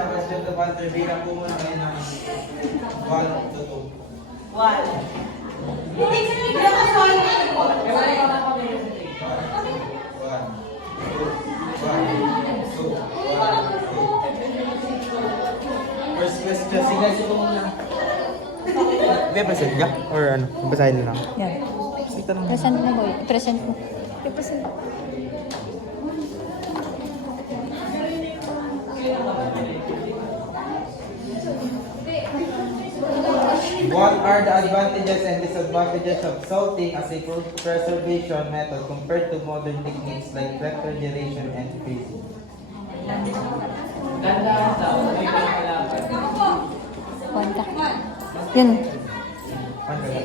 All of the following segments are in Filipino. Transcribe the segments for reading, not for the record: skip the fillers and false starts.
sa question to answer, bilang po muna kayo ng 1 to 2. 1. Hindi ka na nagkakasolve na po. 1, 2, 1, 2, 1, 2. First question, sige, ito muna. Hindi, present ka? Or ano, basahin na lang? Yan. Sige, tanong. Present mo boy. Present mo. I-present. What are the advantages and disadvantages of salting as a food preservation method compared to modern techniques like refrigeration and freezing? Konta. Yun. Ano ba?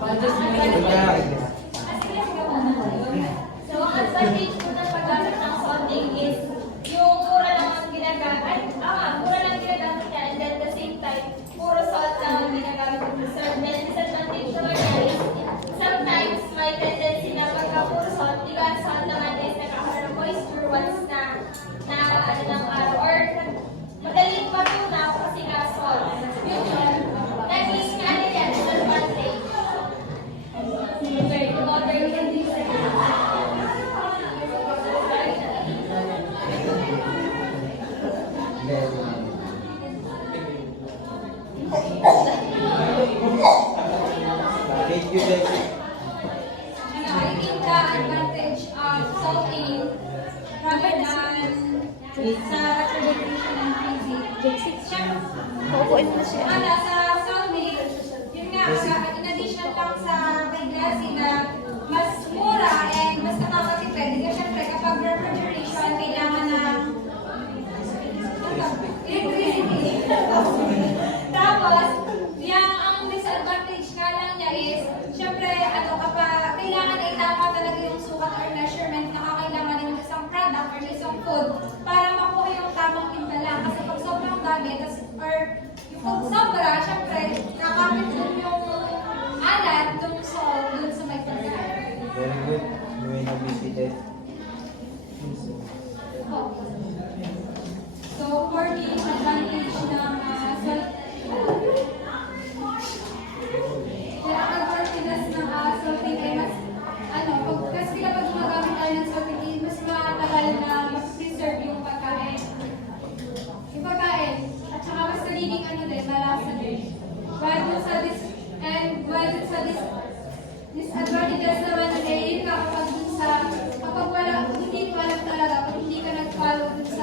Huwag ka nakikita. So, ang advantage po ng paggamit ng salting is yung mura lang ang ginagamit. Mura lang ginagamit niya and then at the same time, puro salt lang ang ginagamit to preserve. Then, disadvantage naman niya is sometimes may tendency na pagka puro salt, di ba ang salt naman is nakakaroon ng moisture once na ano ng araw or madaling matunaw kasi nga salt. Yun yun. Naging ano yan, disadvantage. Modern condition. Thank you, David. I think the advantage of salting rather than sa refrigeration and freezing. Paupuin mo siya. Sa salting, yun nga, in addition lang sa bigas, mas mura and mas nakakatipid. Kasi syempre, kapag refrigeration, kailangan ng electricity. Tapos, ang disadvantage nga lang niya is, syempre, kapag kailangan ay tama talaga yung sukat or measurement na kakailangan ng isang product or isang food para makuha yung tamang timpla lang. Kasi pag sobrang dami, or yung pag sobra, syempre, nakakapit dun yung alat, yung salt, dun sa may pagkain. Very good. You may have visited. So, for the advantage ng salt, kaya ang advantages ng salting ay mas, kasi kapag gumagamit tayo ng salting, mas matagal na mas preserve yung pagkain. Yung pagkain, at saka mas nagiging malasa din. While sa disadvantages naman ay yun nga kapag hindi mo alam talaga, kung hindi ka nag-follow dun sa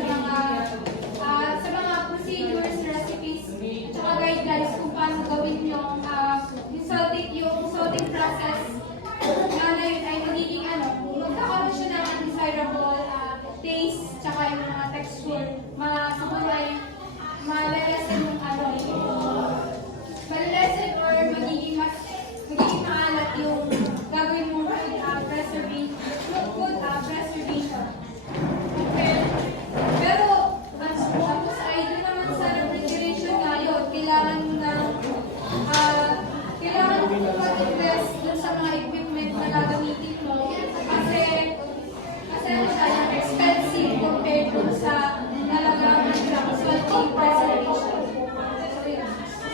mga procedures, recipes, tsaka guidelines kung paano gawin yung salting process na yun ay magiging magkakaroon siya ng undesirable taste, tsaka yung mga texture, siguro ay malalasan yung malalasan or magiging maalat yung gagawin mong preservation. Okay. Pero, tapos ay doon naman sa refrigeration ngayon, kailangan mo mag-invest dun sa mga equipment na gagamitin mo kasi siya expensive compared dun sa nalagamit ng salting preservation.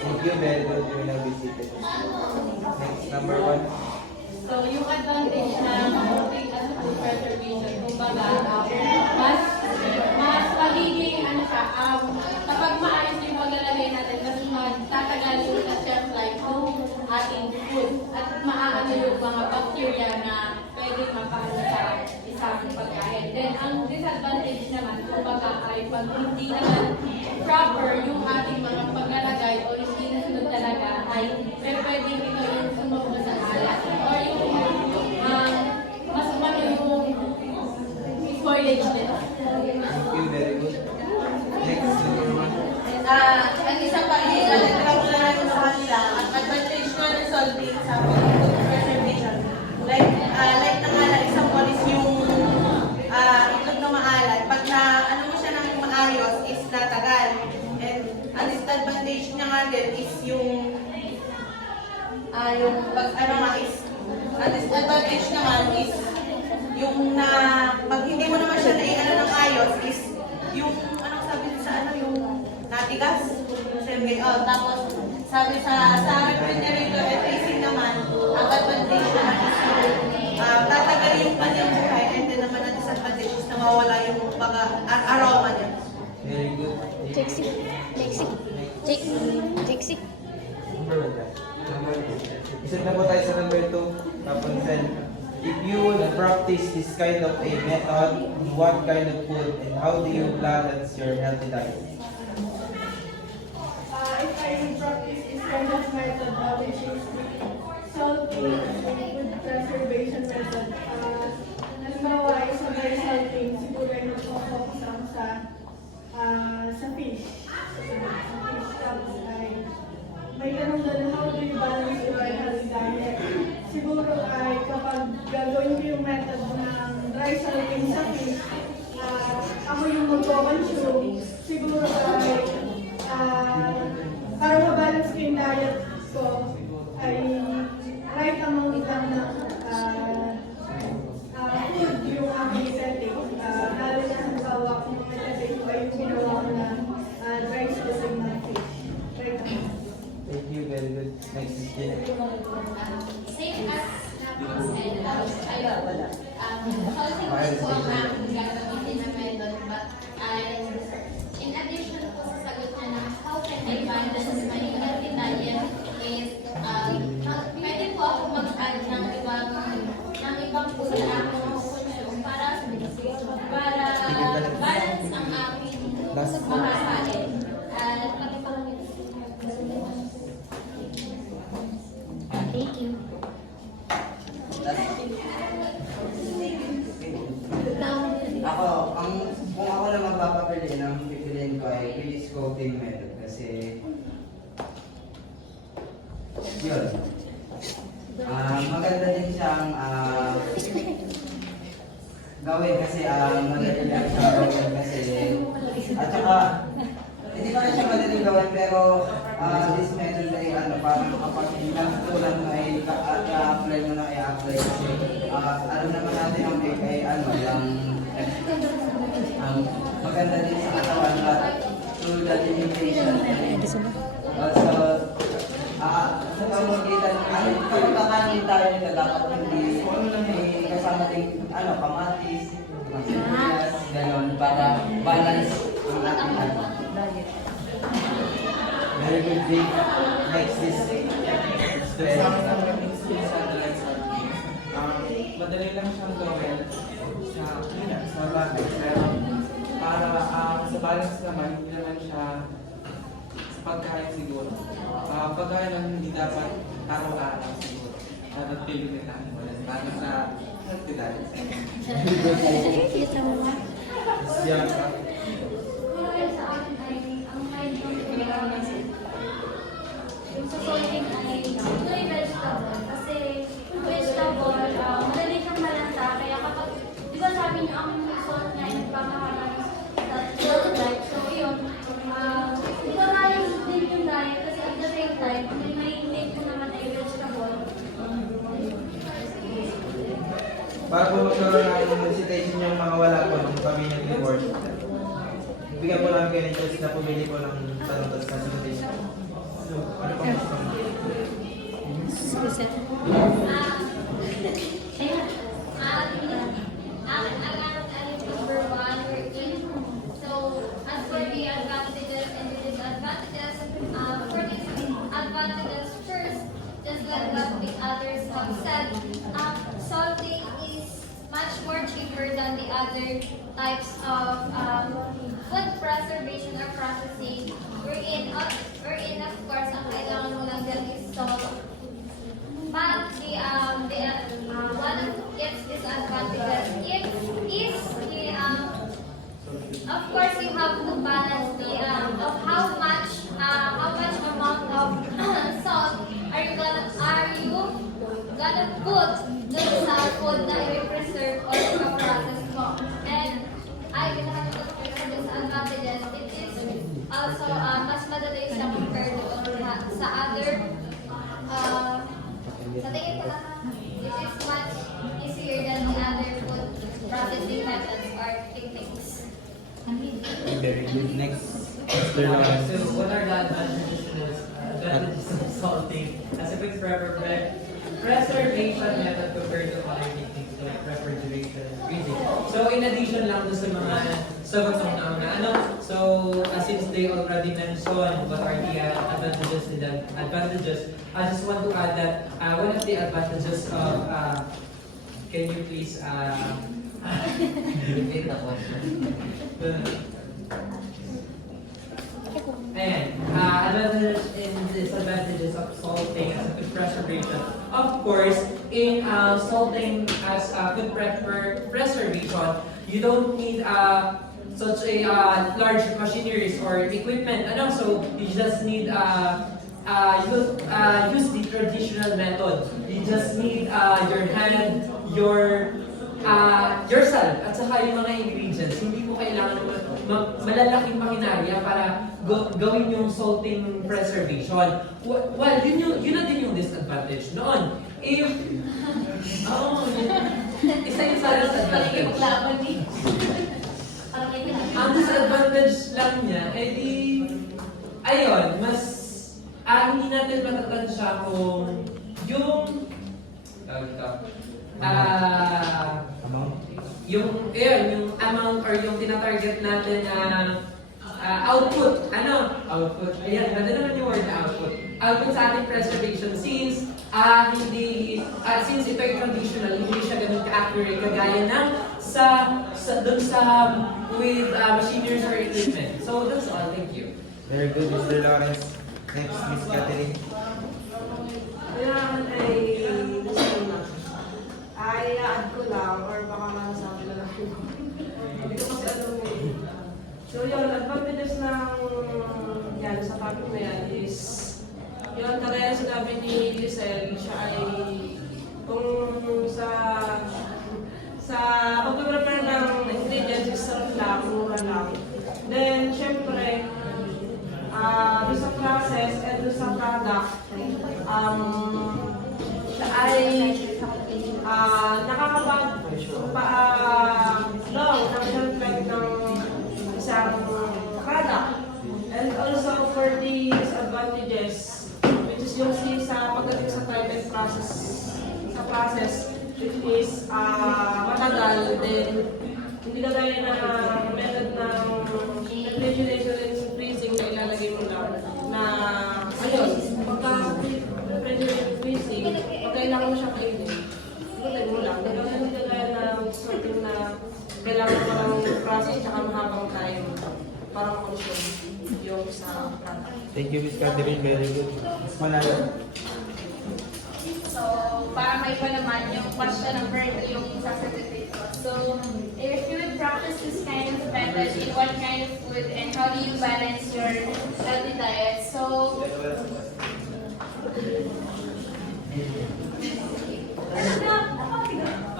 Thank you, very good. You may have visited. Next, number 1. So, yung advantage ng salting as a food preservation, kumbaga, mas magiging, kapag maayos yung paglalagay natin, mas tatagal yung shelf life ng ating food at maaano yung mga bacteria na pwede mapano sa isang pagkain. Then, ang disadvantage naman, kumbaga, ay pag hindi naman proper yung ating mga paglalagay o hindi nasunod talaga, ay pwede ito yung sunog sa alat. Or yung mas umano yung spoilage nila. Thank you, very good. Next, number 1. Ang isa pa, i-alagay ko lang sa kanila, ang advantage ko ng salting sa food preservation. Like na nga lang, example is yung itlog na maalat. Pag mo siya ng maayos is natagal. And ang disadvantage niya nga din is yung ang disadvantage naman is yung pag hindi mo naman siya ng ayos is yung Tapos, sabi sa refrigerator and freezing naman, ang advantage naman is tatagalin pa niya yung buhay, and then naman ang disadvantage is nawawala yung mga aroma niya. Very good. Jexy. Jexy. Jexy. Number 1 guys. Number 2. Isip na po tayo sa number 2. Rapunzel. If you would practice this kind of a method, what kind of food and how do you balance your healthy diet? If I practice this kind of method, which is salting with preservation method, halimbawa ay sabay salting, siguro ay mag-focus ako sa fish. Tapos ay may tanong doon, how do you balance your healthy diet? Siguro ay kapag gagawin ko yung method ng dry salting sa fish, ako yung mag-consume, siguro ay para ma-balance ko yung diet ko ay right amount lang ng food yung aking setting. Lalo na ang bawa kung mga setting ko ay yung ginawa ko na dry salting ng fish. Right amount. Thank you, very good. Next is Jen. Same as natin said, housing is po ang aking gagamitin na method, but in addition po sa sagot niya na how can I balance my healthy diet is pwede po ako mag-add ng ibang food na ako consume para balance ang aking mga kain. Thank you. Kung ako lang magpapapiliin, ang pipiliin ko ay fish coating method kasi yun. Maganda din siyang gawin kasi madali lang siya gawin kasi at saka hindi pa rin siya madali gawin pero this method ay parang kapag lang ay apply mo na i-apply kasi alam naman natin ang bake ay maganda din sa katawan at through the limitation. Also, sa pamagitan kapag kakanin tayo nito dapat hindi may kasama din kamatis, sibuyas, gano'n para balance ang ating Very good, Jake. Next is Stella. Madali lang siyang gawin sa bagay, pero para sa balance naman, hindi naman siya sa pagkain siguro. Pagkain lang hindi dapat araw-araw siguro. Dapat pilitin lang para sa healthy diet. Bianca. Sa akin ay ang kind of yung sa salting ay kulay vegetable kasi vegetable madali siyang malanta kaya kapag di ba sabi niyo ang salt na ay nagpapakaroon sa salt diet so yun di ba balance din yung diet kasi at the same time ang may intake ko naman ay vegetable. Para po magkaroon ng recitation yung mga wala po nung kami nag-report. Bigyan po lang kayo ng chance na pumili po ng tanong sa recitation. So, ano pa gusto mo? So, as for the advantages and the disadvantages, for the advantages first, just like what the others have said, salting is much more cheaper than the other types of food preservation or processing. Wherein of course, ang kailangan mo lang dyan is salt. But one of its disadvantages is of course you have to balance the of how much amount of salt are you gonna put dun sa food na i-preserve or i-process mo. And I will have to put sa disadvantages. It is also mas madali siya compared to sa other sa tingin ko lang, it is much easier than the other food processing methods or techniques. Very good. Next. So what are the advantages of salting as a quick preservation method compared to other techniques like refrigeration and freezing? So in addition lang to sa mga sagot ng nauna, so since they already mentioned what are the advantages and the advantages, I just want to add that one of the advantages of can you please Repeat the question. Ayan, advantages and disadvantages of salting as a food preservation. Of course, in salting as a food preservation, you don't need such a large machineries or equipment. And also, you just need use the traditional method. You just need your hand, yourself, at saka yung mga ingredients. Hindi mo kailangan malalaking makinarya para gawin yung salting preservation. Well, yun na din yung disadvantage noon. If, isa yung sa disadvantage. Ang disadvantage lang niya, ayun, hindi natin matatansya kung yung, yung amount or yung tinatarget natin na output. Output. Ayan, ganda naman yung word output. Output sa ating preservation since since ito ay traditional, hindi siya ganun ka-accurate kagaya ng with machineries or equipment. So that's all. Thank you. Very good, Mr. Lawrence. Next, Miss Catherine. Kailangan ay i-add ko lang or baka masasabi na lang yun. Hindi ko kasi alam eh. So yun, advantages ng yan sa topic na yan is yun, kagaya sinabi ni Lizelle, siya ay kung sa pag-prepare ng ingredients is sarap lang, mura lang. Then, syempre, doon sa process and doon sa product, siya ay nakakapag-long ng shelf life ng isang product. And also for the disadvantages, which is yung sa pagdating sa time and process, which is matagal, then hindi na tayo na method ng refrigeration and freezing na ilalagay mo lang na ayun, pagka refrigeration and freezing, pag kailangan mo siyang kainin, ilagay mo lang. Hindi na tayo na something na kailangan mo lang process tsaka mahabang time para makonsume yung sa product. Thank you, Miss Catherine. Very good. Mas malala. So, para maiba naman yung question number 2 yung sasagutin ko. So, if you would practice this kind of method in what kind of food and how do you balance your healthy diet? So,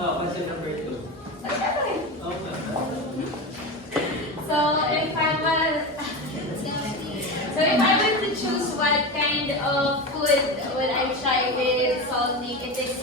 Question number 2. if I were to choose what kind of food would I try with salting, it is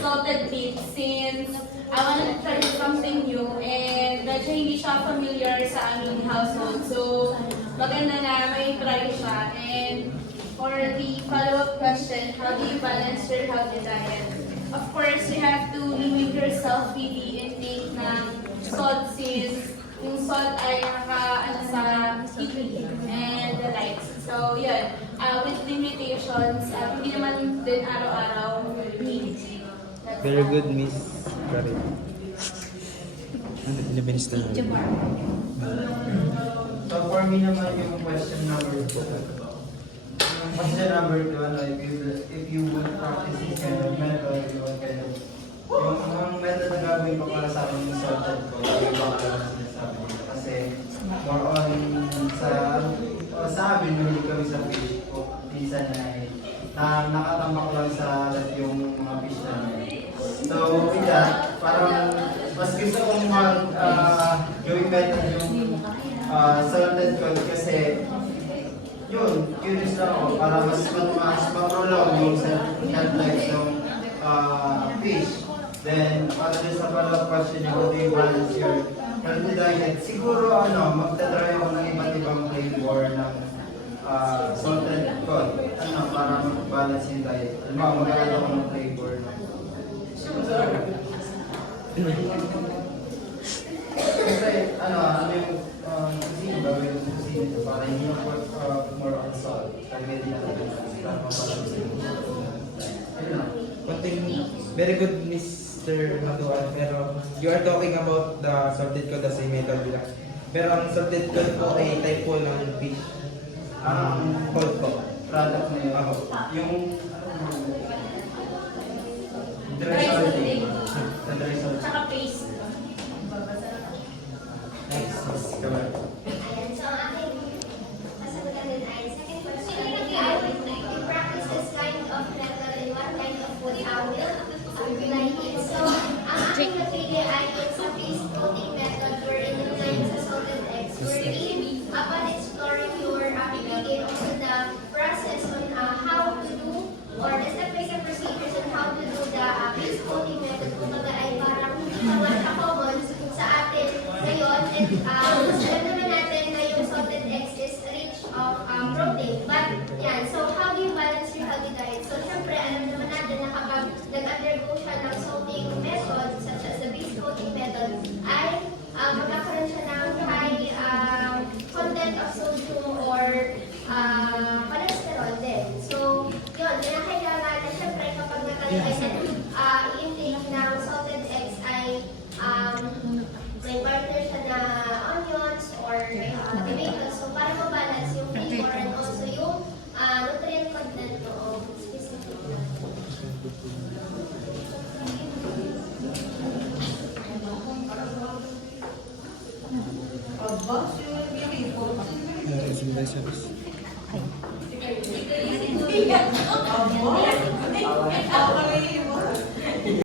salted meat since I want to try something new and medyo hindi siya familiar sa aming household. So, maganda na may try siya. And for the follow-up question, how do you balance your healthy diet? Of course, you have to limit yourself with the intake ng salt since yung salt ay sa kidney and the lights. So, yun. With limitations, hindi naman din araw-araw meat. Very good, Miss Catherine. Ilang minutes na? So for me naman yung question number 2. Question number 2, if you would practice this kind of method, what kind of yung method na gagawin ko para sa akin yung salted ko, yung baka lang sinasabi nila. Kasi more on sa amin, hindi kami sa fish ko. Minsan na nakatambak lang sa yung mga fish namin. So with that, parang mas gusto kong gawing method yung salted ko kasi yun, curious lang ako para mas ma-prolong yung shelf life ng fish. Then, para din sa follow-up question yung how do you balance your healthy diet, siguro magtatry ako ng iba't ibang flavor salted cod, para mag-balance yung diet. Alam mo, mag-add ako ng flavor. Kasi, ano yung kusina, gagawin yung kusina para hindi na put more on salt. Kaya din natin para mabalance yung ayun lang. Very good, Mr. Maduan. Pero you are talking about the salted cod as a method lang. Pero ang salted cod po ay type po ng fish. Cod po. Product na yun. Ako. Yung dry salting. The dry salting. Tsaka paste. Next, Miss Kamal. Ayan, so aking masagutan din ay second question. You practice this kind of method in what kind of food will I eat? So, ang aking napili ay it's a paste coating method wherein you line sa salted eggs. Wherein, upon exploring your PPA, also the process on how to do or the step-by-step procedures on how to do the paste coating method. Kumbaga ay parang hindi naman common sa atin ngayon. And alam naman natin na yung salted eggs is rich of protein. But yan, so how do you balance your healthy diet? So syempre, alam naman natin na kapag nag-undergo siya ng salting method, such as the base coating method, ay magkakaroon siya ng high content of sodium or cholesterol din. So, yun, kaya kailangan na syempre kapag nakalagay na i-intake ng salted eggs ay may partner siya na onions or tomatoes. So, para mabalance yung flavor and also yung nutrient content of specific. Yes,